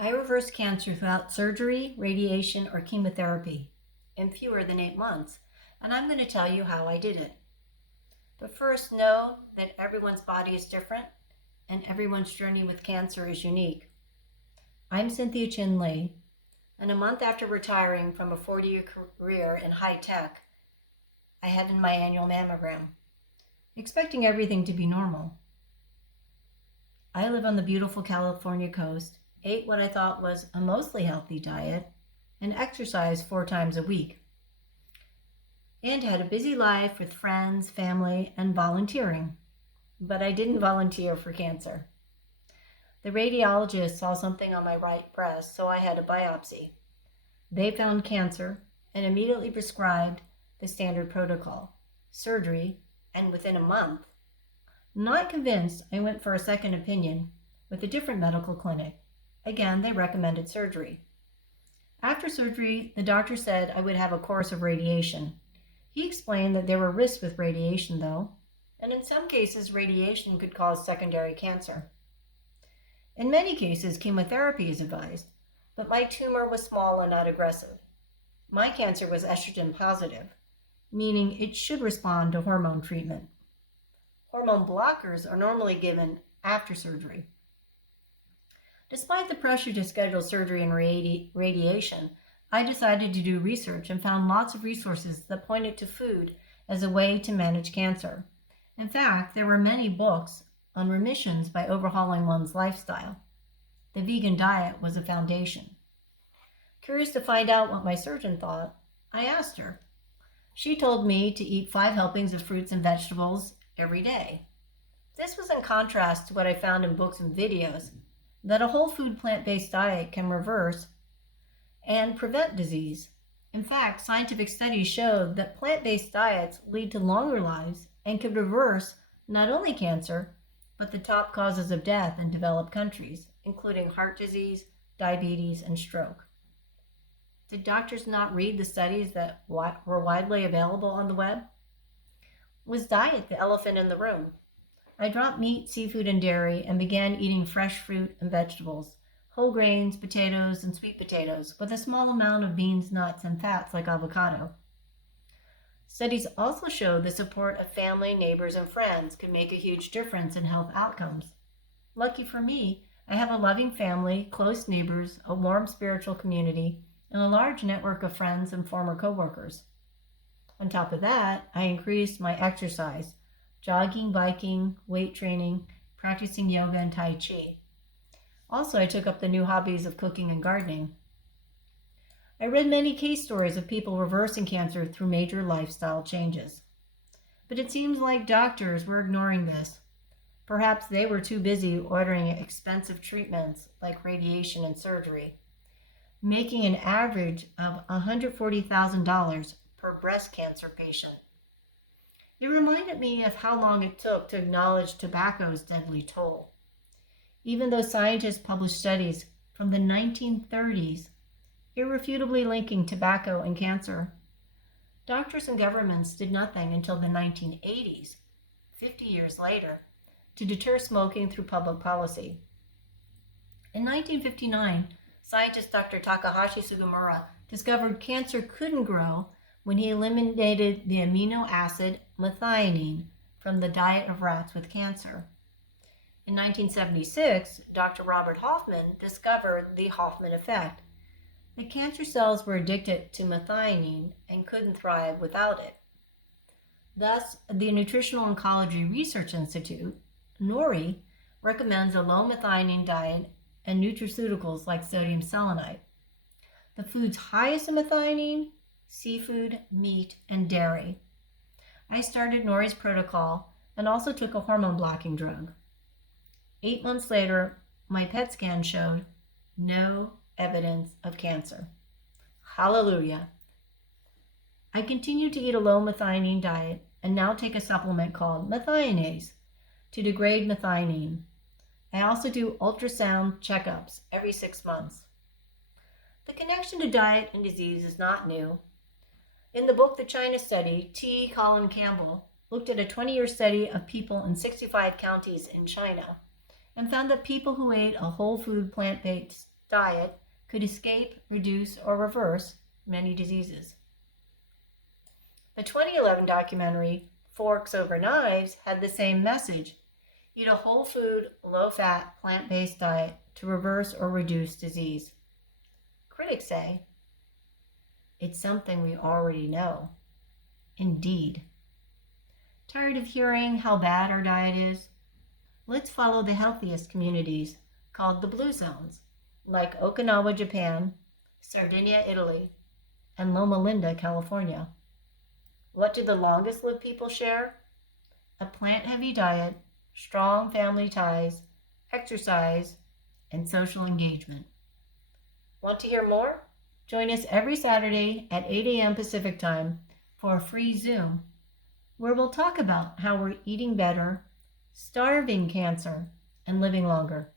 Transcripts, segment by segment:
I reversed cancer without surgery, radiation, or chemotherapy in fewer than 8 months, and I'm going to tell you how I did it. But first, know that everyone's body is different and everyone's journey with cancer is unique. I'm Cynthia Chin Lee, and a month after retiring from a 40-year career in high tech, I had my annual mammogram, expecting everything to be normal. I live on the beautiful California coast, ate what I thought was a mostly healthy diet, and exercised 4 times a week, and had a busy life with friends, family, and volunteering. But I didn't volunteer for cancer. The radiologist saw something on my right breast, so I had a biopsy. They found cancer and immediately prescribed the standard protocol, surgery, and within a month. Not convinced, I went for a second opinion with a different medical clinic. Again, they recommended surgery. After surgery, the doctor said I would have a course of radiation. He explained that there were risks with radiation, though, and in some cases, radiation could cause secondary cancer. In many cases, chemotherapy is advised, but my tumor was small and not aggressive. My cancer was estrogen positive, meaning it should respond to hormone treatment. Hormone blockers are normally given after surgery. Despite the pressure to schedule surgery and radiation, I decided to do research and found lots of resources that pointed to food as a way to manage cancer. In fact, there were many books on remissions by overhauling one's lifestyle. The vegan diet was a foundation. Curious to find out what my surgeon thought, I asked her. She told me to eat 5 helpings of fruits and vegetables every day. This was in contrast to what I found in books and videos, that a whole food plant-based diet can reverse and prevent disease. In fact, scientific studies showed that plant-based diets lead to longer lives and could reverse not only cancer, but the top causes of death in developed countries, including heart disease, diabetes, and stroke. Did doctors not read the studies that were widely available on the web? Was diet the elephant in the room? I dropped meat, seafood, and dairy and began eating fresh fruit and vegetables, whole grains, potatoes, and sweet potatoes, with a small amount of beans, nuts, and fats like avocado. Studies also showed the support of family, neighbors, and friends could make a huge difference in health outcomes. Lucky for me, I have a loving family, close neighbors, a warm spiritual community, and a large network of friends and former coworkers. On top of that, I increased my exercise, jogging, biking, weight training, practicing yoga and Tai Chi. Also, I took up the new hobbies of cooking and gardening. I read many case stories of people reversing cancer through major lifestyle changes. But it seems like doctors were ignoring this. Perhaps they were too busy ordering expensive treatments like radiation and surgery, making an average of $140,000 per breast cancer patient. It reminded me of how long it took to acknowledge tobacco's deadly toll. Even though scientists published studies from the 1930s irrefutably linking tobacco and cancer, doctors and governments did nothing until the 1980s, 50 years later, to deter smoking through public policy. In 1959, scientist Dr. Takahashi Sugimura discovered cancer couldn't grow when he eliminated the amino acid methionine from the diet of rats with cancer. In 1976, Dr. Robert Hoffman discovered the Hoffman effect. The cancer cells were addicted to methionine and couldn't thrive without it. Thus, the Nutritional Oncology Research Institute, NORI, recommends a low-methionine diet and nutraceuticals like sodium selenite. The foods highest in methionine: seafood, meat, and dairy. I started NORI's protocol and also took a hormone blocking drug. 8 months later, my PET scan showed no evidence of cancer. Hallelujah. I continue to eat a low methionine diet and now take a supplement called methionase to degrade methionine. I also do ultrasound checkups every 6 months. The connection to diet and disease is not new. In the book The China Study, T. Colin Campbell looked at a 20-year study of people in 65 counties in China and found that people who ate a whole food plant-based diet could escape, reduce, or reverse many diseases. The 2011 documentary Forks Over Knives had the same message. Eat a whole food, low-fat, plant-based diet to reverse or reduce disease. Critics say, it's something we already know. Indeed. Tired of hearing how bad our diet is? Let's follow the healthiest communities, called the Blue Zones, like Okinawa, Japan, Sardinia, Italy, and Loma Linda, California. What do the longest lived people share? A plant-heavy diet, strong family ties, exercise, and social engagement. Want to hear more? Join us every Saturday at 8 a.m. Pacific Time for a free Zoom, where we'll talk about how we're eating better, starving cancer, and living longer.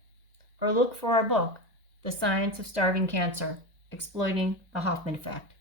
Or look for our book, The Science of Starving Cancer, Exploiting the Hoffman Effect.